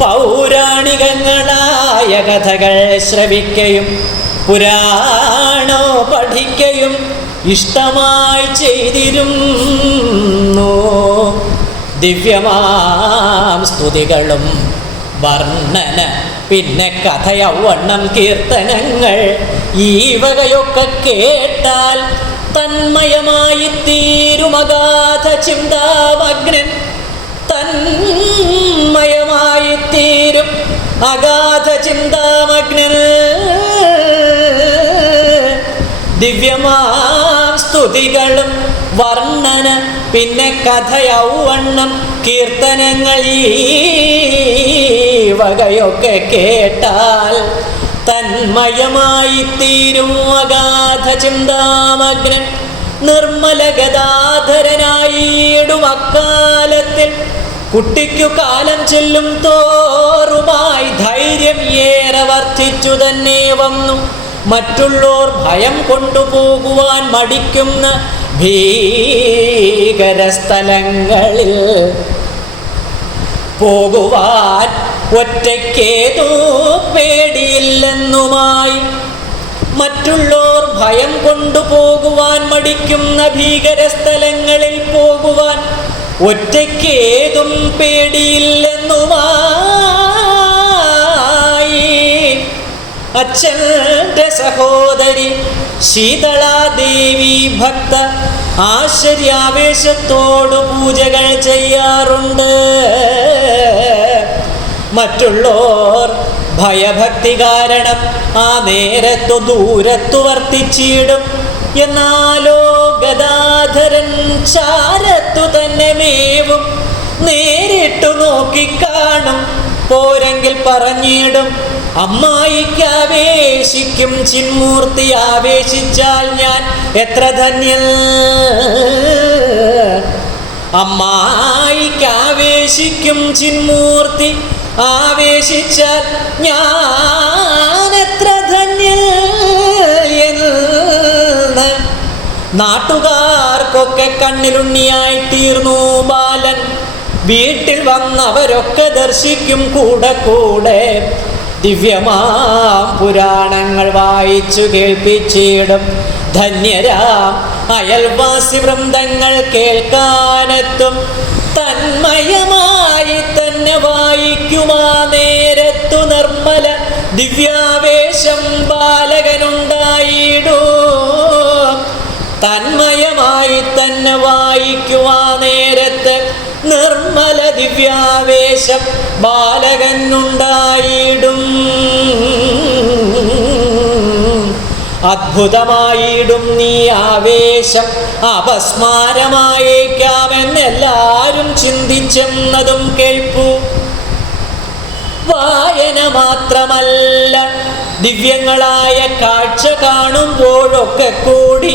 പൗരാണികങ്ങളായ കഥകൾ ശ്രവിക്കയും പുരാണോ പഠിക്കയും ഇഷ്ടമായി ചെയ്തിരുന്നു. ദിവ്യമാം സ്തുതികളും വർണ്ണന, പിന്നെ കഥയവണ്ണം കീർത്തനങ്ങൾ, ഈ വകയൊക്കെ കേട്ടാൽ തന്മയമായി തീരുമഗാധ ചിന്താമഗ്നൻ. തന്മയമായി തീരും അഗാധ ചിന്താമഗ്നൻ. ദിവ്യമാം സ്തുതികളും വർണ്ണന, പിന്നെ കഥയവണ്ണം കീർത്തനങ്ങൾ, ഈ വകയൊക്കെ കേട്ടാൽ തന്മയമായി തീരും അഗാധ ചിന്താമഗ്നൻ. നിർമ്മല ഗദാധരനായിടും അക്കാലത്തിൽ കുട്ടിക്കു കാലം ചെല്ലും തോറുമായി ധൈര്യം ഏറെ വർദ്ധിച്ചു തന്നെ വന്നു. മറ്റുള്ളോർ ഭയം കൊണ്ടുപോകുവാൻ മടിക്കുന്ന ഭീകരസ്ഥലങ്ങളിൽ പോകുവാൻ ഒറ്റയ്ക്കേതോ പേടിയില്ലെന്നുമായി. മറ്റുള്ളോർ ഭയം കൊണ്ടുപോകുവാൻ മടിക്കുന്ന ഭീകരസ്ഥലങ്ങളിൽ പോകുവാൻ ഒറ്റയ്ക്കേതും പേടിയില്ലെന്നുമായി. അച്ഛൻ്റെ സഹോദരി ശീതളാദേവി ഭക്ത ആശ്ചര്യാവേശത്തോടു പൂജകൾ ചെയ്യാറുണ്ട്. മറ്റുള്ളോർ ഭയഭക്തി കാരണം ആ നേരത്തു ദൂരത്തു വർത്തിച്ചിടും. എന്നാലോ ഗദാധരൻ ചാരത്തു തന്നെ മേവും. നേരിട്ടു നോക്കിക്കാണും, പോരെങ്കിൽ പറഞ്ഞിടും. അമ്മായിക്ക് ആവേശിക്കും ചിന്മൂർത്തി, ആവേശിച്ചാൽ ഞാൻ എത്ര ധന്യൻ. അമ്മായിക്ക് ആവേശിക്കും ചിന്മൂർത്തി, ആവേശിച്ചാൽ ഞാൻ എത്ര ധന്യൻ എന്ന് നാട്ടുകാർക്കൊക്കെ കണ്ണിലുണ്ണിയായി തീർന്നു ബാലൻ. വീട്ടിൽ വന്നവരൊക്കെ ദർശിക്കും കൂടെ കൂടെ. ദിവ്യമാം പുരാണങ്ങൾ വായിച്ചു കേൾപ്പിച്ചിടും. ധന്യരാം അയൽവാസി വൃന്ദങ്ങൾ കേൾക്കാനെത്തും. തന്മയമായി തന്നെ വായിക്കുമാ നേരത്തു നിർമ്മല ദിവ്യാവേശം ബാലകനുണ്ടായിടൂ. തന്മയമായി തന്നെ വായിക്കുവാ നേരത്ത് നിർമ്മല ദിവ്യാവേശം ബാലകനുണ്ടായിടും. അദ്ഭുതമായിടും നീ ആവേശം, അപസ്മാരമായേക്കാമെന്നെല്ലാരും ചിന്തിച്ചെന്നതും കേൾപ്പൂ. വായന മാത്രമല്ല, ദിവ്യങ്ങളായ കാഴ്ച കാണുമ്പോഴൊക്കെ കൂടി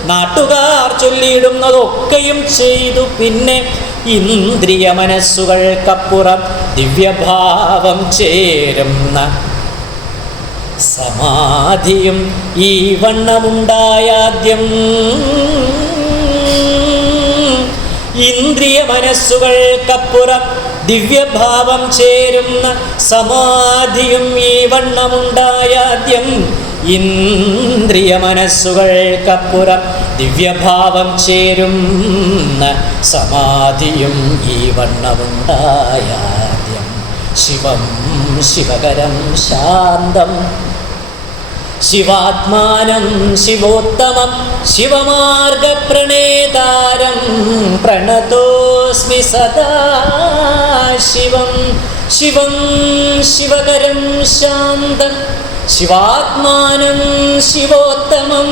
നാട്ടുകാർ ചൊല്ലിയിടുന്നതൊക്കെയും ചെയ്തു. പിന്നെ ഇന്ദ്രിയ മനസ്സുകൾക്കപ്പുറം ദിവ്യഭാവം ചേരുന്ന സമാധിയും ഈ വണ്ണമുണ്ടായാദ്യം. ഇന്ദ്രിയ മനസ്സുകൾക്കപ്പുറം ദിവ്യഭാവം ചേരുന്ന സമാധിയും ഈ വണ്ണമുണ്ടായാദ്യം. ഇന്ദ്രിയ മനസ്സുകൾക്കപ്പുറം ദിവ്യഭാവം ചേരുന്ന സമാധിയും ഈ വണ്ണമുണ്ടായാദ്യം. ശിവം ശിവകരം ശാന്തം ശിവാത്മാനം ശിവോത്തമം ശിവമാർഗപ്രണേതാരം പ്രണതോസ്മി സദാ ശിവം. ശിവം ശിവകരം ശാന്തം ശിവാത്മാനം ശിവോത്തമം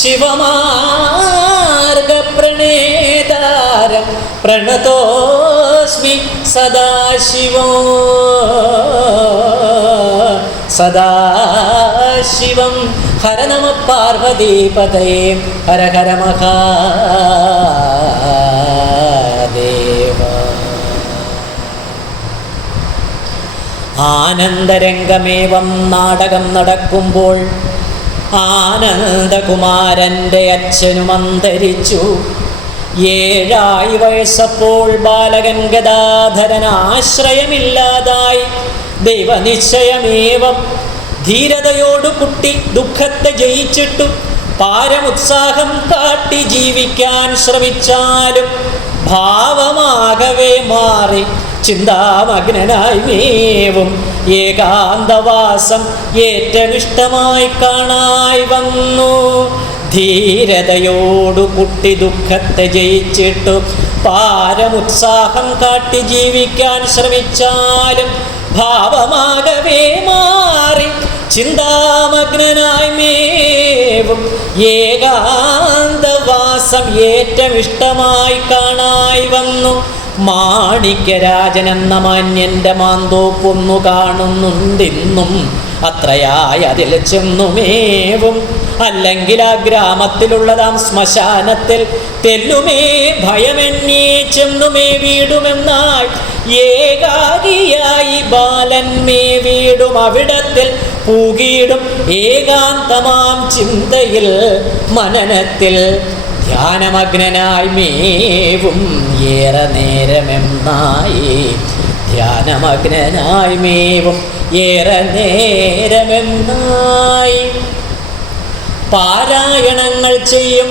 ശിവമാർഗപ്രണേതാരം പ്രണതോസ്മി സദാശിവോ സദാശിവം. ഹര നമ പാർവതീപതയേ ഹര ഹര മഹാദേവ. ആനന്ദരംഗമേവം നാടകം നടക്കുമ്പോൾ ആനന്ദകുമാരൻ്റെ അച്ഛനും അന്തരിച്ചു. 7 വയസ്സപ്പോൾ ബാലകൻ ഗദാധരൻ ആശ്രയമില്ലാതായി. ദൈവനിശ്ചയമേവം. ധീരതയോടു കുട്ടി ദുഃഖത്തെ ജയിച്ചിട്ടു പാരമുത്സാഹം കാട്ടി ജീവിക്കാൻ ശ്രമിച്ചാലും ഭാവമാകവേ മാറി ചിന്താമഗ്നനായി മേവും ഏകാന്തവാസം ഏറ്റമിഷ്ടമായി കാണായി വന്നു. ധീരതയോടു കുട്ടി ദുഃഖത്തെ ജയിച്ചിട്ടു പാരമുത്സാഹം കാട്ടി ജീവിക്കാൻ ശ്രമിച്ചാലും ഭാവമാകവേ മാറി ചിന്താമഗ്നനായി മേവും ഏകാന്തവാസം ഏറ്റമിഷ്ടമായി കാണായി വന്നു. മാണിക്യരാജനെന്ന മാന്യന്റെ മാന്തോപ്പൊന്നു കാണുന്നുണ്ടിന്നും അത്രയായി അതിൽ ചെന്നുമേവും. അല്ലെങ്കിൽ ആ ഗ്രാമത്തിലുള്ളതാം ശ്മശാനത്തിൽ തെല്ലുമേ ഭയമെന്നേ ചെന്നുമേ വീടുമെന്നായി ഏകാകിയായി ബാലന്മേ വീടും അവിടത്തിൽ പൂകിയിടും ഏകാന്തമാം ചിന്തയിൽ മനനത്തിൽ ധ്യാനമഗ്നനായി മേവും ഏറെ നേരമെന്നായി. ധ്യാനമഗ്നനായി മേവും ഏറെ നേരമെന്നായി. പാരായണങ്ങൾ ചെയ്യും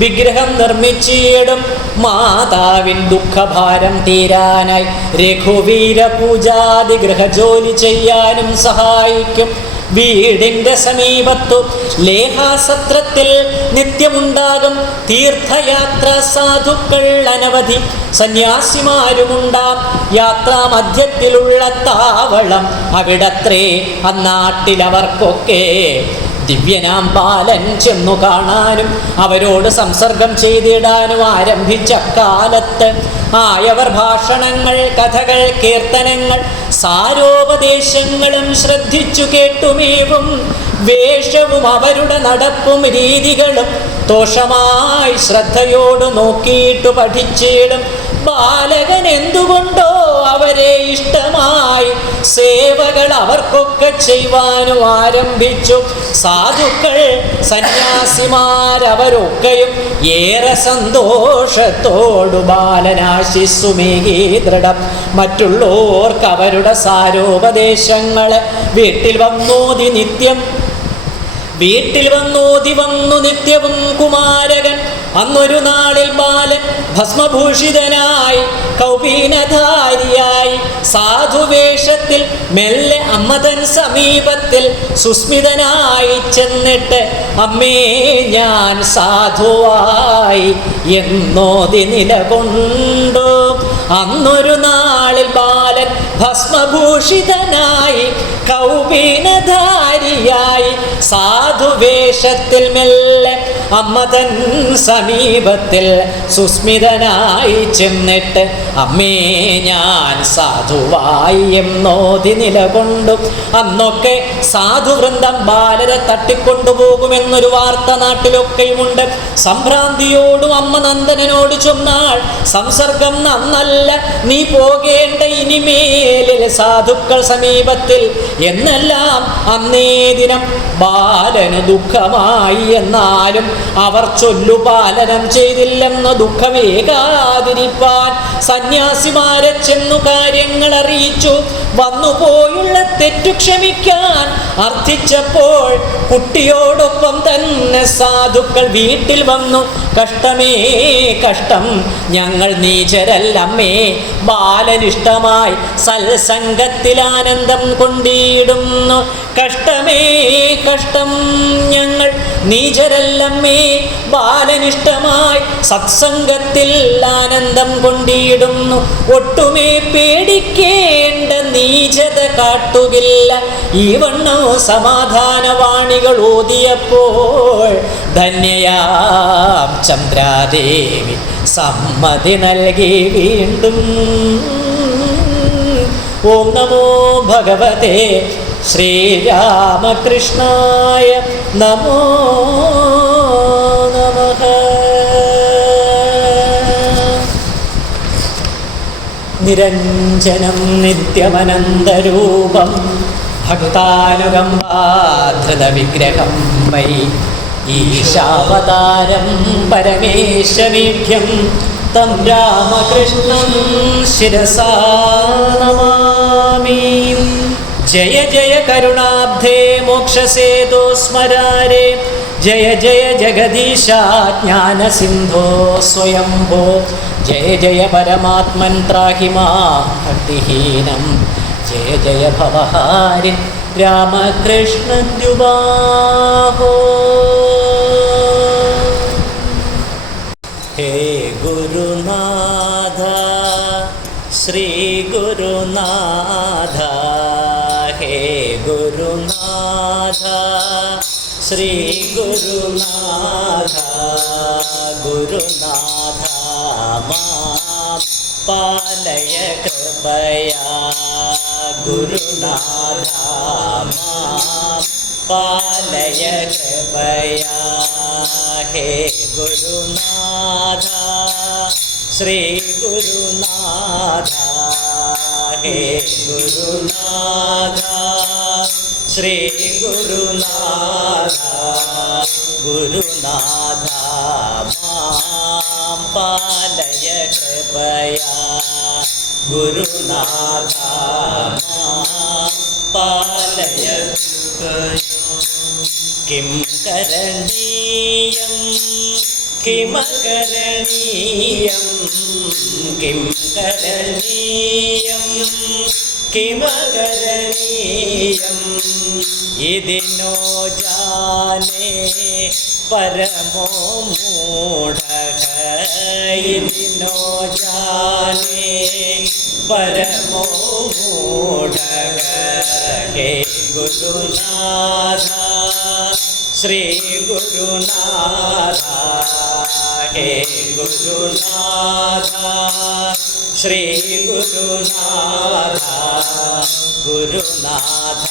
വിഗ്രഹം നിർമ്മിച്ചിടും മാതാവിൻ ദുഃഖഭാരം തീരാനായി. രഘുവീര പൂജാതി ഗൃഹജോലി ചെയ്യാനും സഹായിക്കും. വീടിൻ്റെ സമീപത്തു ലേഹാസത്രത്തിൽ നിത്യമുണ്ടാകും തീർത്ഥയാത്ര സാധുക്കൾ അനവധി. സന്യാസിമാരുമുണ്ടാം. യാത്രാമധ്യത്തിലുള്ള താവളം അവിടത്രേ അന്നാട്ടിലവർക്കൊക്കെ. ദിവ്യനാം ബാലൻ ചെന്നു കാണാനും അവരോട് സംസർഗം ചെയ്തിടാനും ആരംഭിച്ച കാലത്ത് ആയവർ ഭാഷണങ്ങൾ, കഥകൾ, കീർത്തനങ്ങൾ, സാരോപദേശങ്ങളും ശ്രദ്ധിച്ചു കേട്ടുമേവും. വേഷവും അവരുടെ നടപ്പും രീതികളും ദോഷമായി ശ്രദ്ധയോട് നോക്കിയിട്ടു പഠിച്ചിടും. ബാലകൻ എന്തുകൊണ്ടോ അവരെ ഇഷ്ടമായി. സേവകൾ അവർക്കൊക്കെ ചെയ്യുവാനും ആരംഭിച്ചു. സാധുക്കൾ സന്യാസിമാരവരൊക്കെയും ഏറെ സന്തോഷത്തോടു ബാലനാശിസ്സുമേകി ദൃഢം. മറ്റുള്ളവർക്ക് അവരുടെ സാരോപദേശങ്ങളെ വീട്ടിൽ വന്നോതി നിത്യവും കുമാരകൻ. അന്നൊരു നാളിൽ ബാലൻ ഭസ്മഭൂഷിതനായി കൗപീനധാരിയായി സാധുവേഷത്തിൽ മെല്ലെ അമ്മതൻ സമീപത്തിൽ സുസ്മിതനായി ചെന്നിട്ട് അമ്മേ ഞാൻ സാധുവായി എന്നോതി നിലകൊണ്ടു. അന്നൊരു നാളിൽ ബാലൻ ഭസ്മഭൂഷിതനായി കൗപീനധാരിയായി ായി സാധുവേഷത്തിൽ മെല്ലെ അമ്മ തൻ സമീപത്തിൽ സുസ്മിതനായി ചെന്നിട്ട് അമ്മേ ഞാൻ സാധുവായി എന്നോതി നിലകൊണ്ടു. അന്നൊക്കെ സാധുവൃന്ദം ബാലരെ തട്ടിക്കൊണ്ടുപോകുമെന്നൊരു വാർത്ത നാട്ടിലൊക്കെയുമുണ്ട്. സംഭ്രാന്തിയോടും അമ്മ നന്ദനോട് ചൊന്നാൾ, സംസർഗം നന്നല്ല, നീ പോകേണ്ട ഇനിമേലിൽ സാധുക്കൾ സമീപത്തിൽ എന്നെല്ലാം അന്നേ ദിനം ബാലന് ദുഃഖമായി. എന്നാലും അവർ ചൊല്ലുപാലനം ചെയ്തില്ലെന്ന് ദുഃഖമേകാതിരിപ്പാൻ സന്യാസിമാരെ ചെന്നു കാര്യങ്ങൾ അറിയിച്ചു. വന്നുപോയുള്ള തെറ്റു ക്ഷമിക്കാൻ അർത്ഥിച്ചപ്പോൾ കുട്ടിയോടൊപ്പം തന്നെ സാധുക്കൾ വീട്ടിൽ വന്നു. കഷ്ടമേ കഷ്ടം, ഞങ്ങൾ നീചരല്ലമ്മേ, ബാലനിഷ്ടമായി സത്സംഗത്തിൽ ആനന്ദം കൊണ്ടിടുന്നു. കഷ്ടമേ കഷ്ടം, ഞങ്ങൾ നീചരല്ലമ്മേ, ബാലനിഷ്ടമായി സത്സംഗത്തിൽ ആനന്ദം കൊണ്ടിടുന്നു. ഒട്ടുമേ പേടിക്കേണ്ട നീചത കാട്ടുകില്ല. ഈ വണ്ണോ സമാധാനവാണികൾ ഓതിയപ്പോൾ ധന്യയാം ചന്ദ്രാദേവി സമ്മതി നൽകി വീണ്ടും. ഓം നമോ ഭഗവതേ ശ്രീരാമകൃഷ്ണായ നമോ നമഃ. നിരഞ്ജനം നിത്യമനന്തരൂപം ഭക്താനുകമ്പാധൃതവിഗ്രഹം വൈ ഈശാവതാരം പരമേശമീഢ്യം തം രാമകൃഷ്ണം ശിരസാ നമാമി. ജയ ജയ കരുണാബ്ധേ മോക്ഷസേതോ സ്മരാരേ, ജയ ജയ ജഗദീശ ജ്ഞാനസിന്ധോ സ്വയംഭോ, ജയ ജയ പരമാത്മൻ ത്രാഹി മാം ഭക്തിഹീനം, ജയ ജയ ഭവഹാരി രാമകൃഷ്ണദ്യുബാഹോ. ഹേ ഗുരുനാഥ ശ്രീ ഗുരുനാഥ, ഹേ ഗുരുനാഥ ശ്രീ ഗുരുനാഥ, ഗുരുനാഥ മാം പാലയ കൃപയാ, ഗുരുനാഥ മാം പാലയ കൃപയാ. ഹേ ഗുരുനാഥ ശ്രീ ഗുരുനാഥ, ഹേ ഗുരുനാഥ ശ്രീ ഗുരുനാഥ, ഗുരുനാഥ മാം പാലയ കൃപയാ, ഗുരുനാഥ മാം പാലയ കൃപയാ. കിം കരണീയം കിമകരണീയം, കിം കരണീയം കിമകരണീയം, ഇതിനോ ജാനേ പരമോ മൂഢഃ, ഇതിനോ ജാനേ പരമോ മൂഢഃ. ഹേ ഗുരുനാഥ ശ്രീ ഗുരുനാഥ, ഹേ ഗുരുനാഥ ശ്രീ ഗുരുനാഥ, ഗുരുനാഥ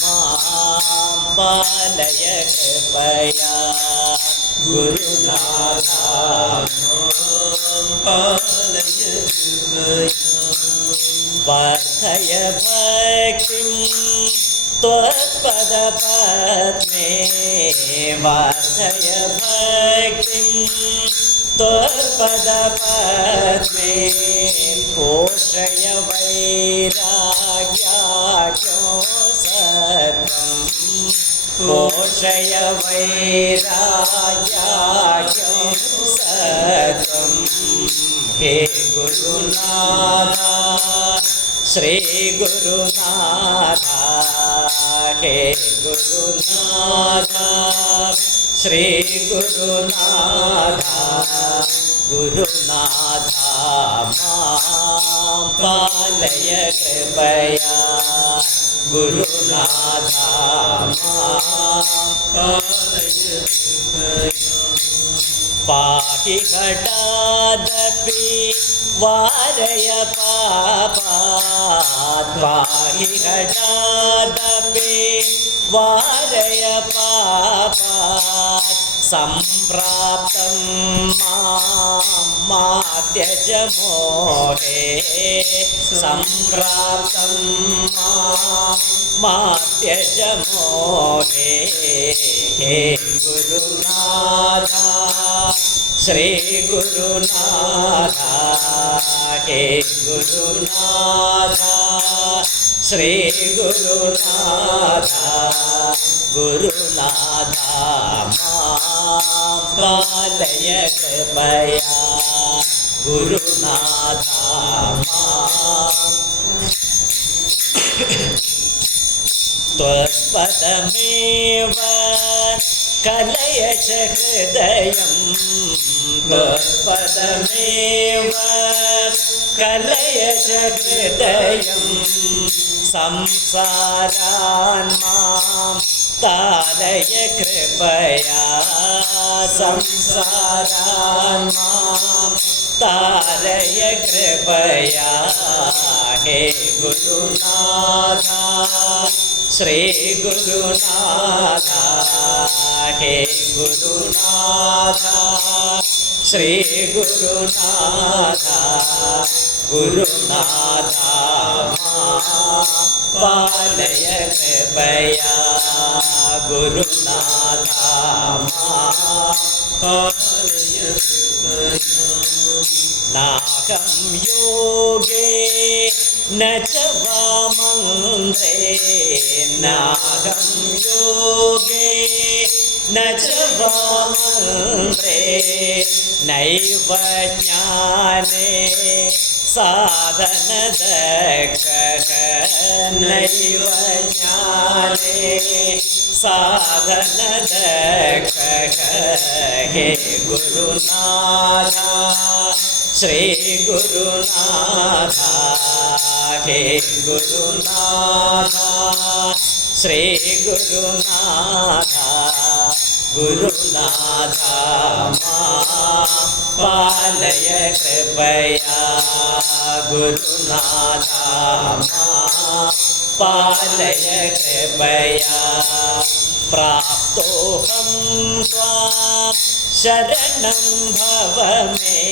മാം പാലയ കൃപയാ, ഗുരുനാഥ മാം പാലയ കൃപയാ. വർദ്ധയ ഭക്തിം त्वत्पदपद्मे, वर्धय भक्तिं त्वत्पदपद्मे, पोषय वैराग्याख्यो सत्वं, पोषय वैराग्याख्यो सत्वं. हे गुरुनाथ श्री गुरुनाथ, हे गुरुनाथ श्री गुरुनाथ, गुरुनाथ मां पालय कृपया, गुरुनाथ ഗുരുനാഥ പാഹി ഹഠാദപി വാരയ പാപാത് പാഹി ഹഠാദപി വാരയ പാപാത് സംപ്രാപ്തം മാത്യജ മോഹേ സംപ്രാപ്തം മാത്യജ മോഹേ ഹേ ഗുരുനാഥ ശ്രീ ഗുരുനാഥ ഹേ ഗുരുനാഥ ശ്രീ ഗുരുനാഥ ഗുരുനാഥ പാലയ കൃപയാ ഗുരുനാഥ ത്വത്പദമേവ കലയ ച ഹൃദയം ത്വത്പദമേവ കലയ ച ഹൃദയം സംസാരാൻ മാം താരയ കൃപയാ സംസാരാൻ മാം താരയ കൃപയാ ഹേ ഗുരുനാഥ ശ്രീ ഗുരുനാഥ ഹേ ഗുരുനാഥ ശ്രീ ഗുരുനാഥ ഗുരുനാഥ പാലയ കൃപയാ ഗുരുനാഥ പാലയ കൃപയാ നാഹം യോഗേ ന ച വാമന്ത്രേ നാഹം യോഗേ ന ച വാമന്ത്രേ നൈവ ജ്ഞാനേ സാധനദക്ഷക നൈവ ജ്ഞാനേ സാധനദക്ഷക ഹേ ഗുരുനാഥ ശ്രീ ഗുരുനാഥ ഹേ ഗുരുനാഥ ശ്രീ ഗുരുനാഥ ഗുരുനാഥ പാലയ കൃപയാ ഗുരുനാഥ പാലയ കൃപയാ പ്രാപ്തോഹം ത്വാം ശരണം ഭവ മേ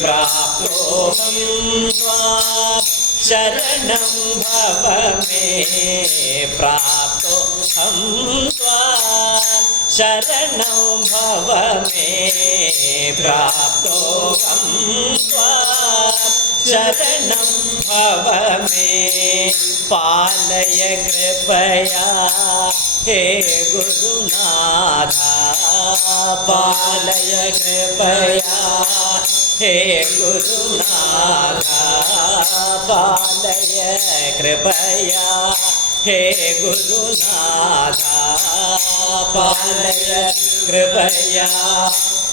പ്രാപ്തോഹം ത്വാം ശരണം ഭവ മേ പ്രാപ്തോഹം ത്വാം ശരണം ഭവ മേ പ്രാപ്തോഹം ത്വാം ശരണം ഭവ മേ പാലയ കൃപയാ ഹേ ഗുരുനാഥ പാലയ കൃപയാ ഹേ ഗുരുനാഥ പാലയ കൃപയാ ഹേ ഗുരുനാഥ പാലയ കൃപയാ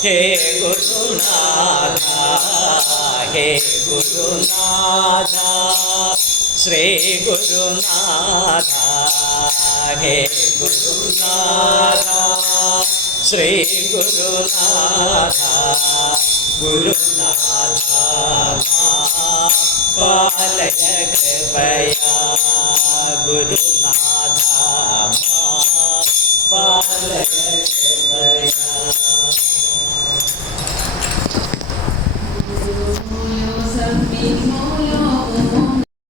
ഹേ ഗുരുനാഥ ഹേ ഗുരുനാഥ ശ്രീ ഗുരുനാഥ ഹേ ഗുരുനാഥ ശ്രീ ഗുരുനാഥ ഗുരുനാഥ പാലയ കൃപയാ ഗുരുനാഥ പാലയ കൃപയാ Yo soy mi